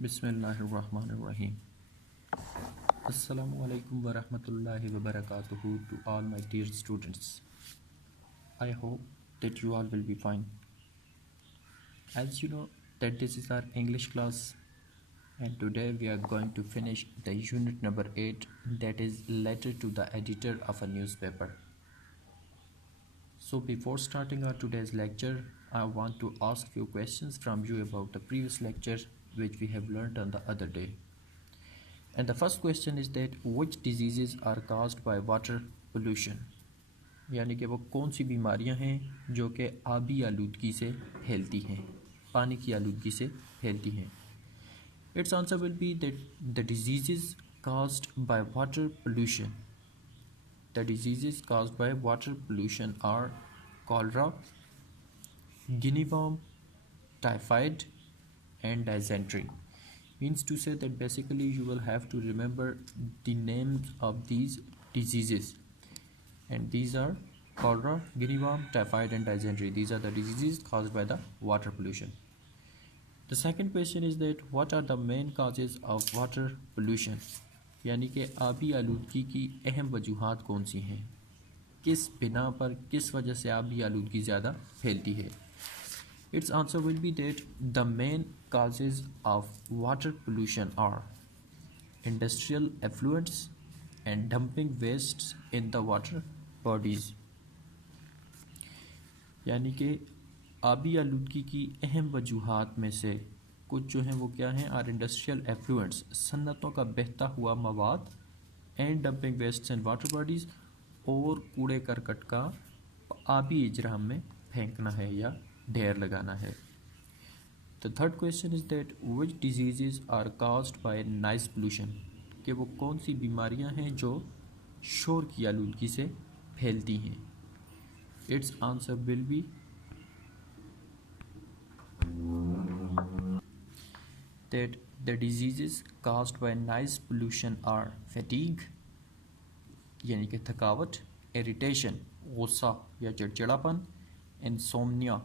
Bismillahirrahmanirrahim. Assalamu alaikum wa rahmatullahi wa barakatuhu to all my dear students. I hope that you all will be fine. As you know that this is our English class and today we are going to finish the unit number 8, that is letter to the editor of a newspaper. So before starting our today's lecture, I want to ask few questions from you about the previous lecture which we have learned on the other day. And the first question is that which diseases are caused by water pollution? यानी कि वो कौन सी बीमारियां हैं जो कि आबी आलूदगी से फैलती हैं, पानी की आलूदगी से फैलती हैं. Its answer will be that the diseases caused by water pollution. The diseases caused by water pollution are cholera, guinea worm, typhoid, and dysentery. Means to say that basically you will have to remember the names of these diseases, and these are cholera, guinea worm, typhoid, and dysentery. These are the diseases caused by the water pollution. The second question is that what are the main causes of water pollution? यानी कि आबी आलूदगी की अहम वजूहात कौन सी हैं, किस बिना पर किस वजह से आबी आलूदगी ज़्यादा फैलती है. Its answer will be that the main causes of water pollution are industrial effluents and dumping wastes in the water bodies. यानी कि आबी आलूदगी की अहम वजूहात में से कुछ जो हैं वो क्या हैं, आर इंडस्ट्रियल एफ्लुएंट्स, सन्नतों का बहता हुआ मवाद, and dumping wastes in water bodies, और कूड़े करकट का आबी इजराम में फेंकना है या ढेर लगाना है. The third question is that which diseases are caused by noise pollution, कि वो कौन सी बीमारियां हैं जो शोर की आलूदगी से फैलती हैं. It's answer will be that the diseases caused by noise pollution are fatigue यानी कि थकावट, irritation गुस्सा या चिड़चिड़ापन, insomnia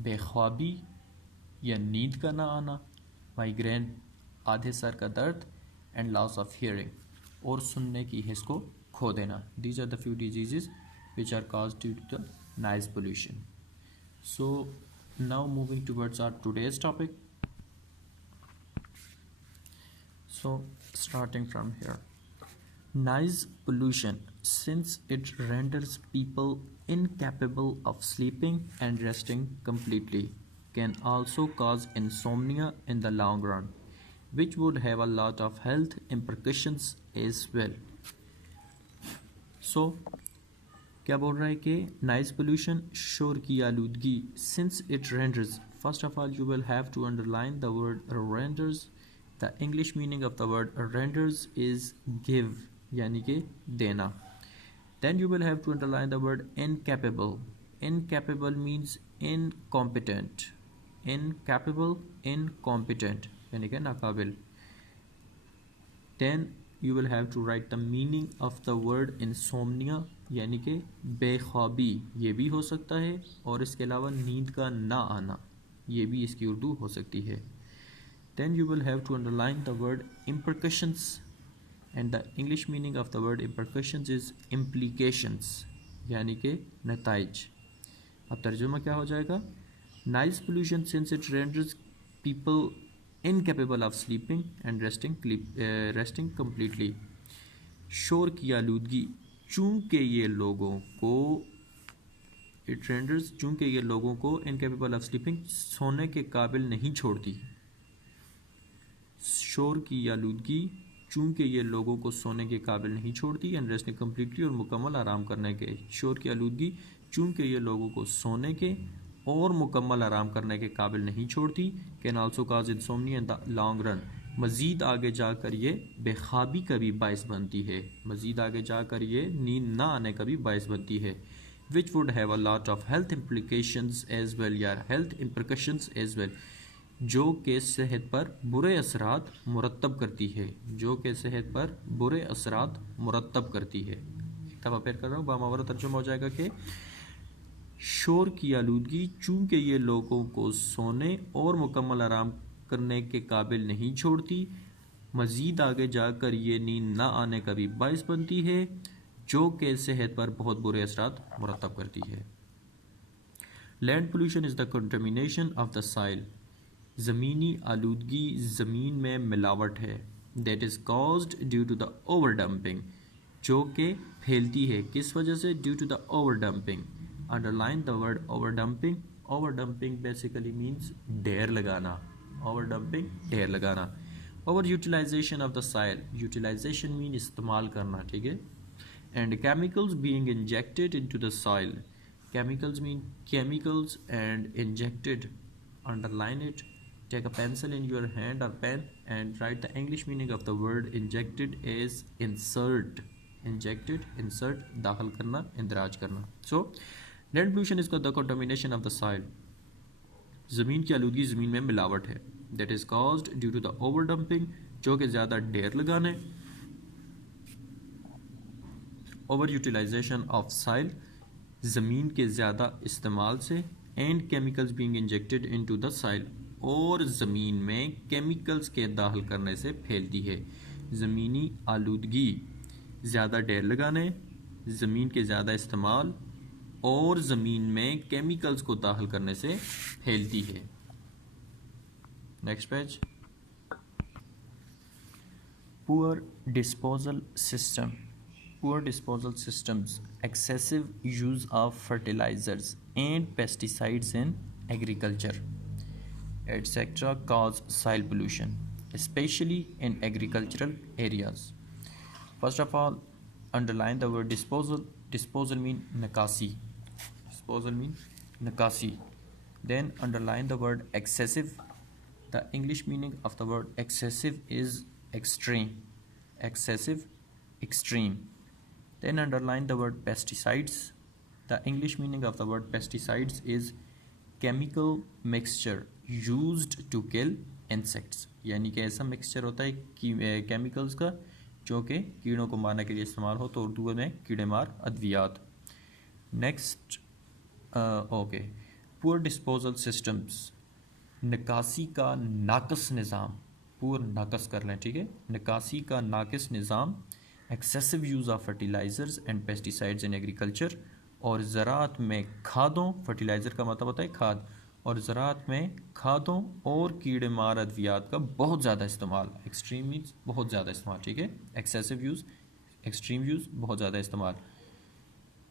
बेख्वाबी या नींद का ना आना, माइग्रेन आधे सर का दर्द, and loss of hearing और सुनने की हिस्स को खो देना. These are the few diseases which are caused due to the noise pollution. So now moving towards our today's topic. So starting from here, noise pollution, since it renders people incapable of sleeping and resting completely, can also cause insomnia in the long run, which would have a lot of health implications as well. So क्या बोल रहा है कि noise pollution, शोर की आलूदगी, since it renders, first of all you will have to underline the word renders. The English meaning of the word renders is give, यानी कि देना. Then you will have to underline the word incapable. Incapable means incompetent. Incapable, incompetent, यानी कि नाकाबिल. Then you will have to write the meaning of the word insomnia, यानी कि बेख्वाबी, ये भी हो सकता है, और इसके अलावा नींद का ना आना, ये भी इसकी उर्दू हो सकती है. Then you will have to underline the word implications, and the English meaning of the word implications is implications, यानी कि नताइज. अब तर्जुमा क्या हो जाएगा, noise pollution since it renders people incapable of sleeping and resting completely. शोर की आलूदगी चूँकि ये लोगों को it renders, चूँकि ये लोगों को incapable of sleeping, सोने के काबिल नहीं छोड़ती. शोर की आलूदगी चूँकि ये लोगों को सोने के काबिल नहीं छोड़ती, एंड रेस्टिंग कम्प्लीटली, और मुकम्मल आराम करने के. शोर की आलूदगी चूँकि ये लोगों को सोने के और मुकम्मल आराम करने के काबिल नहीं छोड़ती, can also cause insomnia in the long run, मज़ीद आगे जाकर ये बेख्वाबी का भी बायस बनती है, मज़ीद आगे जाकर ये नींद ना आने का भी बायस बनती है. Which would have a lot of health implications as well, यार हेल्थ इम्प्लिकेशंस एज वेल, जो कि सेहत पर बुरे असरात मुरतब करती है, जो कि सेहत पर बुरे असरात मुरतब करती है. एक दफ़ा फिर कर रहा हूँ, बामावर तर्जुमा हो जाएगा कि शोर की आलूदगी चूँकि ये लोगों को सोने और मुकम्मल आराम करने के काबिल नहीं छोड़ती। मज़ीद आगे जाकर ये नींद ना आने का भी बायस बनती है, जो कि सेहत पर बहुत बुरे असरात मुरतब करती है। Land pollution is the contamination of the soil. ज़मीनी आलूदगी ज़मीन में मिलावट है। That is caused due to the over dumping, जो कि फैलती है किस वजह से? Due to the over dumping. Underline the word over dumping. Over dumping basically means ढेर लगाना। ओवर डंपिंग ढेर लगाना। Over utilization of the soil. Utilization mean इस्तेमाल करना, ठीक है। And chemicals being injected into the soil. Chemicals mean chemicals and injected, underline it. Take a pencil in your hand or pen and write the English meaning of the word injected as insert. Injected, insert, दाखिल करना, इंदराज करना. So, land pollution is the contamination of the soil. ज़मीन की आलूदगी ज़मीन में मिलावट है. That is caused due to the overdumping, जो कि ज़्यादा ढेर लगाने. Overutilization of soil, ज़मीन के ज़्यादा इस्तेमाल से. And chemicals being injected into the soil, और ज़मीन में केमिकल्स के दाखिल करने से फैलती है. ज़मीनी आलूदगी ज़्यादा ढेर लगाने, ज़मीन के ज़्यादा इस्तेमाल और ज़मीन में केमिकल्स को दाखिल करने से फैलती है. Next page. Poor disposal system. Poor disposal systems, excessive use of fertilizers and pesticides in agriculture, etc. cause soil pollution, especially in agricultural areas. First of all, underline the word disposal. Disposal mean nikasi. Disposal mean nikasi. Then underline the word excessive. The English meaning of the word excessive is extreme. Excessive, extreme. Then underline the word pesticides. The English meaning of the word pesticides is chemical mixture used to kill insects. यानी कि ऐसा mixture होता है chemicals का जो कि कीड़ों को मारने के लिए इस्तेमाल हो, तो उर्दू में कीड़े मार अद्वियात. Next, okay. Poor disposal systems, निकासी का नाकस निज़ाम. पुअर नाकस कर लें, ठीक है. निकासी का नाकस निज़ाम. Excessive use of fertilisers and pesticides in agriculture, और ज़राअत में खादों, फर्टिलाइज़र का मतलब होता है खाद, और ज़राअत में खादों और कीड़े मार अद्वियात का बहुत ज़्यादा इस्तेमाल. एक्सट्रीम मीन्स बहुत ज़्यादा इस्तेमाल, ठीक है. एक्सेसिव यूज़, एक्सट्रीम यूज़, बहुत ज़्यादा इस्तेमाल.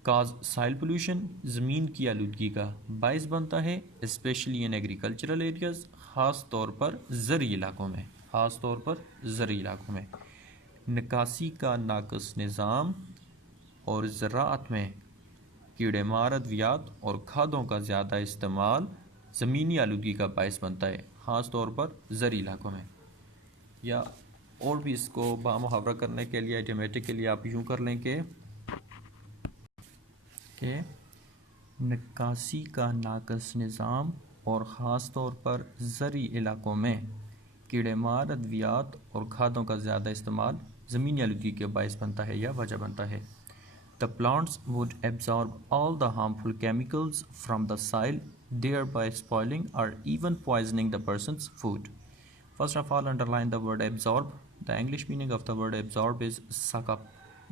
काज सॉइल पोल्यूशन, ज़मीन की आलूदगी का बायस बनता है, स्पेशली इन एग्रीकल्चरल एरियाज़, ख़ास तौर पर ज़रई इलाकों में. ख़ास तौर पर ज़रई इलाकों में. निकासी का नाकस निज़ाम और ज़राअत में कीड़े मार अद्वियात और खादों का ज़्यादा इस्तेमाल ज़मीनी आलूदगी का बायस बनता है, ख़ास तौर पर ज़रई इलाकों में. या और भी इसको बामुहावरा करने के लिए, आइडियोमेटिक के लिए आप यूँ कर लें कि निकासी का नाकस निज़ाम और ख़ास तौर पर ज़रई इलाकों में कीड़े मार अद्वियात और खादों का ज़्यादा इस्तेमाल ज़मीनी आलूदगी के बायस बनता है या वजह बनता है. The plants would absorb all the harmful chemicals from the soil, thereby spoiling or even poisoning the person's food. First of all, underline the word absorb. The English meaning of the word absorb is suck up,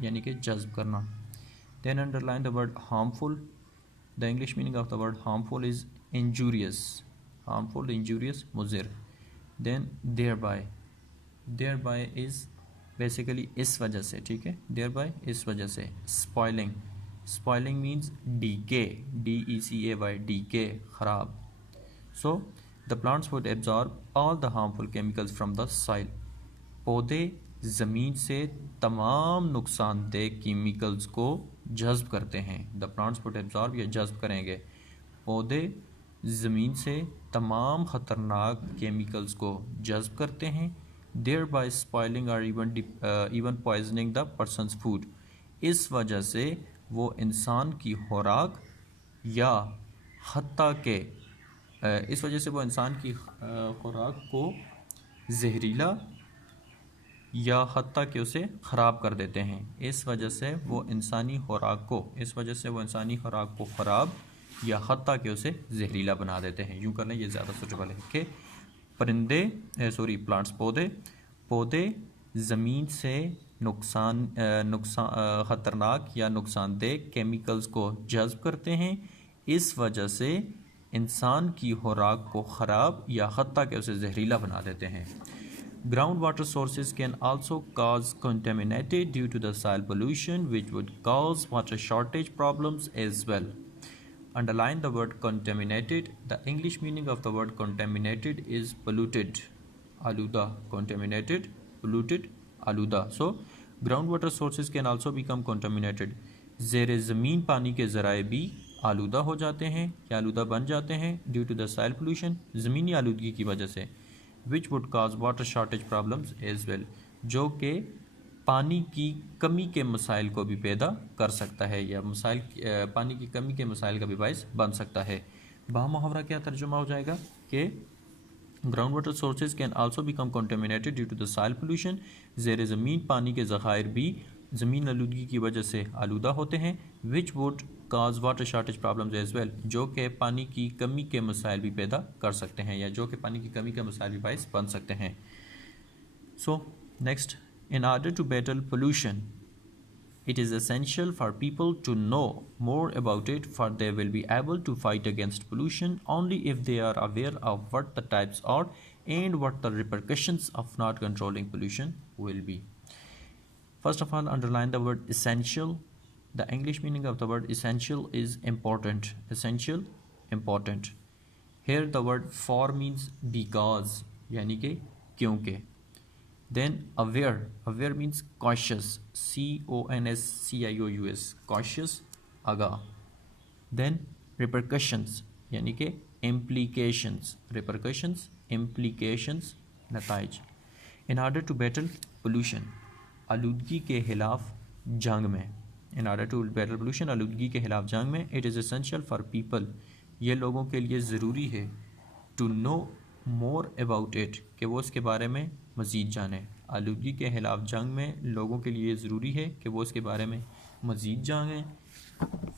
यानी कि जज्ब करना. Then underline the word harmful. The English meaning of the word harmful is injurious. Harmful, injurious, मुज़िर. Then thereby. Thereby is basically इस वजह से, ठीक है. thereby इस वजह से. spoiling. spoiling means decay, DECAY, decay, ख़राब. so the plants would absorb all the harmful chemicals from the soil. पौधे ज़मीन से तमाम नुकसानदेह केमिकल्स को जज्ब करते हैं. द प्लांट्स would absorb, या जज्ब करेंगे. पौधे ज़मीन से तमाम ख़तरनाक केमिकल्स को जज्ब करते हैं, thereby spoiling or even poisoning the person's food. इस वजह से वो इंसान की खुराक या हत्ता के इस वजह से वो इंसान की खुराक को जहरीला या हत्ता के उसे ख़राब कर देते हैं. इस वजह से वो इंसानी खुराक को ख़राब या हत्ता के उसे जहरीला बना देते हैं. यूँ करना ये ज़्यादा सूटेबल है. कि परिंदे प्लांट्स पौधे ज़मीन से ख़तरनाक या नुकसानदेह केमिकल्स को जज़्ब करते हैं। इस वजह से इंसान की खुराक को ख़राब या हत्ता के उसे जहरीला बना देते हैं। Ground water sources can also cause contaminated due to the soil pollution which would cause water shortage problems as well. Underline the word contaminated. The English meaning of the word contaminated is polluted. Aluda. Contaminated, polluted, aluda. So, groundwater sources can also become contaminated. ज़ेरे ज़मीन पानी के ज़राए भी आलूदा हो जाते हैं या आलूदा बन जाते हैं due to the soil pollution, ज़मीनी आलूदगी की वजह से, which would cause water shortage problems as well, जो कि पानी की कमी के मसाइल को भी पैदा कर सकता है या पानी की कमी के मसाइल का भी बायस बन सकता है। बामुहावरा क्या तर्जुमा हो जाएगा कि ground water sources can also become contaminated due to the soil pollution, ज़ेर ज़मीन पानी के ज़खायर भी ज़मीन आलूदगी की वजह से आलूदा होते हैं, which would cause water shortage problems as well, जो कि पानी की कमी के मसाइल भी पैदा कर सकते हैं या जो कि पानी की कमी के मसाइल भी बायस बन सकते हैं। So next, in order to battle pollution, it is essential for people to know more about it, for they will be able to fight against pollution only if they are aware of what the types are and what the repercussions of not controlling pollution will be. First of all, underline the word essential. The English meaning of the word essential is important. Essential, important. Here the word for means because, यानी कि क्योंकि. Then aware means cautious, CONSCIOUS, cautious, आगाह. Then repercussions यानी कि implications, नताइज. In order to battle pollution, आलूदगी के खिलाफ जंग में, in order to battle pollution, आलूदगी के खिलाफ जंग में, it is essential for people, ये लोगों के लिए ज़रूरी है, to know more about it, कि वो उसके बारे में मज़ीद जाने. आलूदगी के खिलाफ जंग में लोगों के लिए ज़रूरी है कि वो उसके बारे में मज़ीद जानें.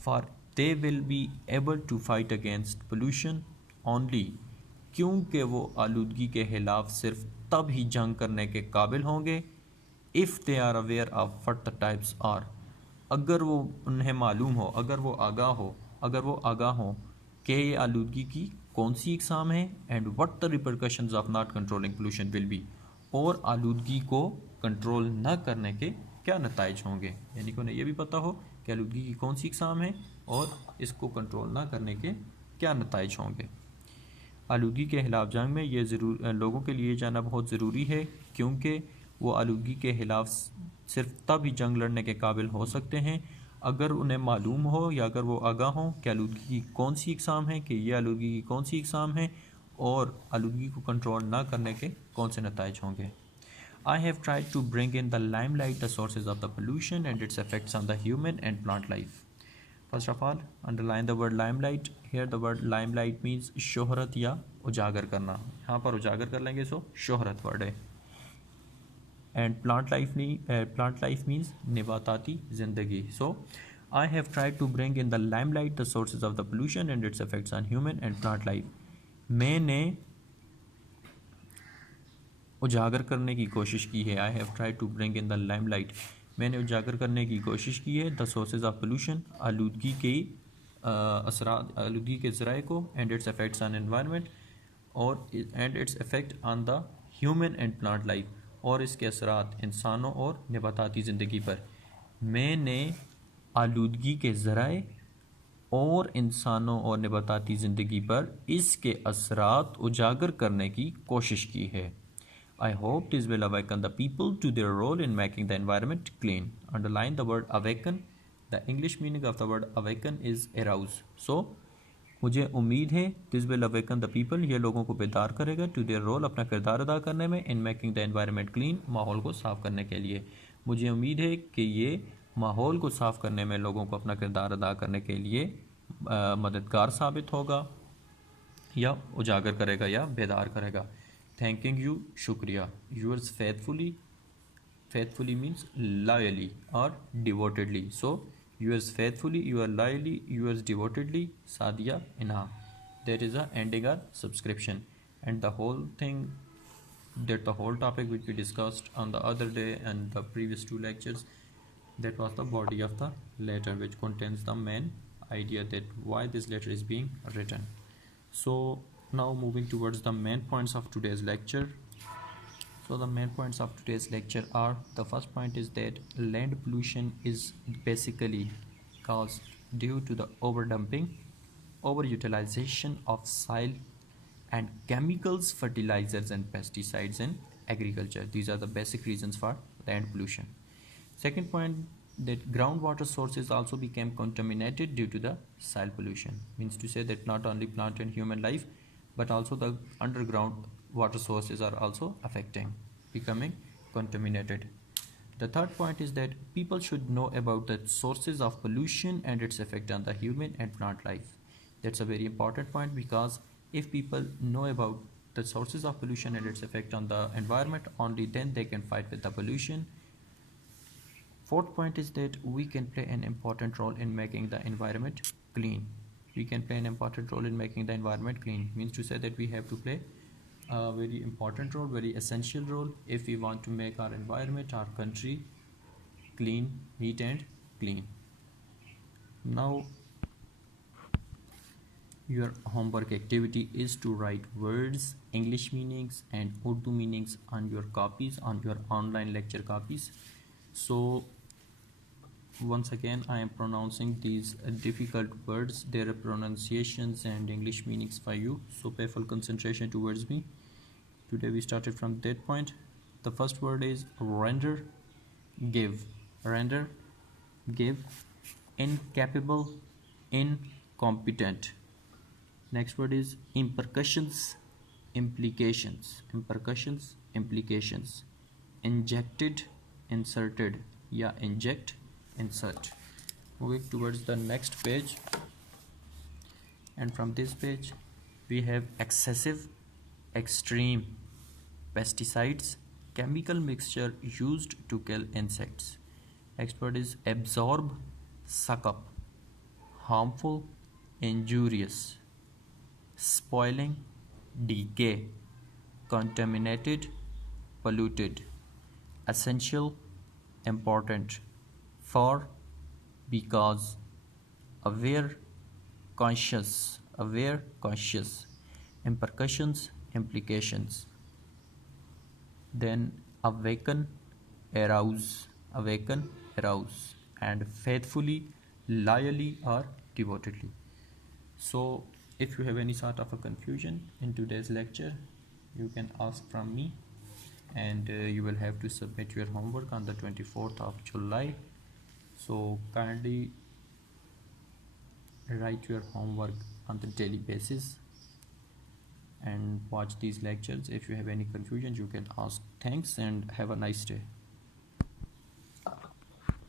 For they will be able to fight against pollution only, क्योंकि वो आलूदगी के खिलाफ सिर्फ तब ही जंग करने के काबिल होंगे, if they are aware of what the types are, अगर वो उन्हें मालूम हो, अगर वो आगाह हो कि ये आलूदगी की कौन सी इकसाम है, and what the repercussions of not controlling pollution will be, और आलूदगी को कंट्रोल न करने के क्या नताइज होंगे, यानी कि उन्हें यह भी पता हो कि आलूदगी की कौन सी इकसाम है और इसको कंट्रोल ना करने के क्या नताइज होंगे. आलूदगी के खिलाफ जंग में ये लोगों के लिए जाना बहुत ज़रूरी है, क्योंकि वो आलूदगी के खिलाफ सिर्फ तब ही जंग लड़ने के काबिल हो सकते हैं अगर उन्हें मालूम हो या अगर वो आगाह हो कि आलूदगी की कौन सी इकसाम है, कि ये आलूदगी की कौन सी इकसाम है और आलूदगी को कंट्रोल ना करने के कौन से नताइज होंगे. I have tried to bring in the limelight the sources of the pollution and its effects on the human and plant life. First of all, underline the word limelight. Here the word limelight means शोहरत या उजागर करना. यहाँ पर उजागर कर लेंगे, सो शोहरत वर्ड है. And plant life means निबाताती ज़िंदगी. So I have tried to bring in the limelight the sources of the pollution and its effects on human and plant life. मैंने उजागर करने की कोशिश की है. I have try to bring in the limelight, मैंने उजागर करने की कोशिश की है द सोर्सेज ऑफ पोल्यूशन, आलूदगी के असरात, आलूदगी के ज़राए को, and its effects on environment, और and its effect on the human and plant life, और इसके असरात इंसानों और नबाताती ज़िंदगी पर. मैंने आलूदगी के ज़राए और इंसानों और नबाताती ज़िंदगी पर इसके असरात उजागर करने की कोशिश की है. I hope this will awaken the people to their role in making the environment clean. Underline the word awaken. The English meaning of the word awaken is arouse. So, मुझे उम्मीद है this will awaken the people, ये लोगों को बेदार करेगा, to their role, अपना किरदार अदा करने में, in making the environment clean, माहौल को साफ़ करने के लिए. मुझे उम्मीद है कि ये माहौल को साफ़ करने में लोगों को अपना किरदार अदा करने के लिए मददगार साबित होगा या उजागर करेगा या बेदार करेगा. Thanking you, शुक्रिया. Yours faithfully means loyally or devotedly. So yours faithfully, yours loyally, yours devotedly, Sadia Inha. There is a ending our subscription. And the whole thing, that the whole topic which we discussed on the other day and the previous two lectures, that was the body of the letter, which contains the main idea that why this letter is being written. So now moving towards the main points of today's lecture. So the main points of today's lecture are, the first point is that land pollution is basically caused due to the overdumping, overutilization of soil and chemicals, fertilizers and pesticides in agriculture. These are the basic reasons for land pollution. Second point, that groundwater sources also became contaminated due to the soil pollution. Means to say that not only plant and human life, but also the underground water sources are also becoming contaminated. The third point is that people should know about the sources of pollution and its effect on the human and plant life. That's a very important point, because if people know about the sources of pollution and its effect on the environment, only then they can fight with the pollution. Fourth point is that we can play an important role in making the environment clean. We can play an important role in making the environment clean. Means to say that we have to play a very important role, very essential role, if we want to make our environment, our country clean, neat and clean. Now your homework activity is to write words, English meanings and Urdu meanings on your copies, on your online lecture copies. So once again, I am pronouncing these difficult words, their pronunciations and English meanings for you, so pay full concentration towards me. Today we started from that point. The first word is render, give. Render, give. Incapable, incompetent. Next word is impercussions, implications. Impercussions, implications. Injected, inserted. Yeah, inject, insert. Moving towards the next page, and from this page we have excessive, extreme. Pesticides, chemical mixture used to kill insects. Next word is absorb, suck up. Harmful, injurious. Spoiling, decay. Contaminated, polluted. Essential, important. For, because. Aware, conscious. Aware, conscious. Impercussions, implications. Then awaken, arouse. Awaken, arouse. And faithfully, loyally or devotedly. So if you have any sort of a confusion in today's lecture, you can ask from me, and you will have to submit your homework on the 24th of July. So kindly write your homework on the daily basis and watch these lectures. If you have any confusion, you can ask. Thanks and have a nice day.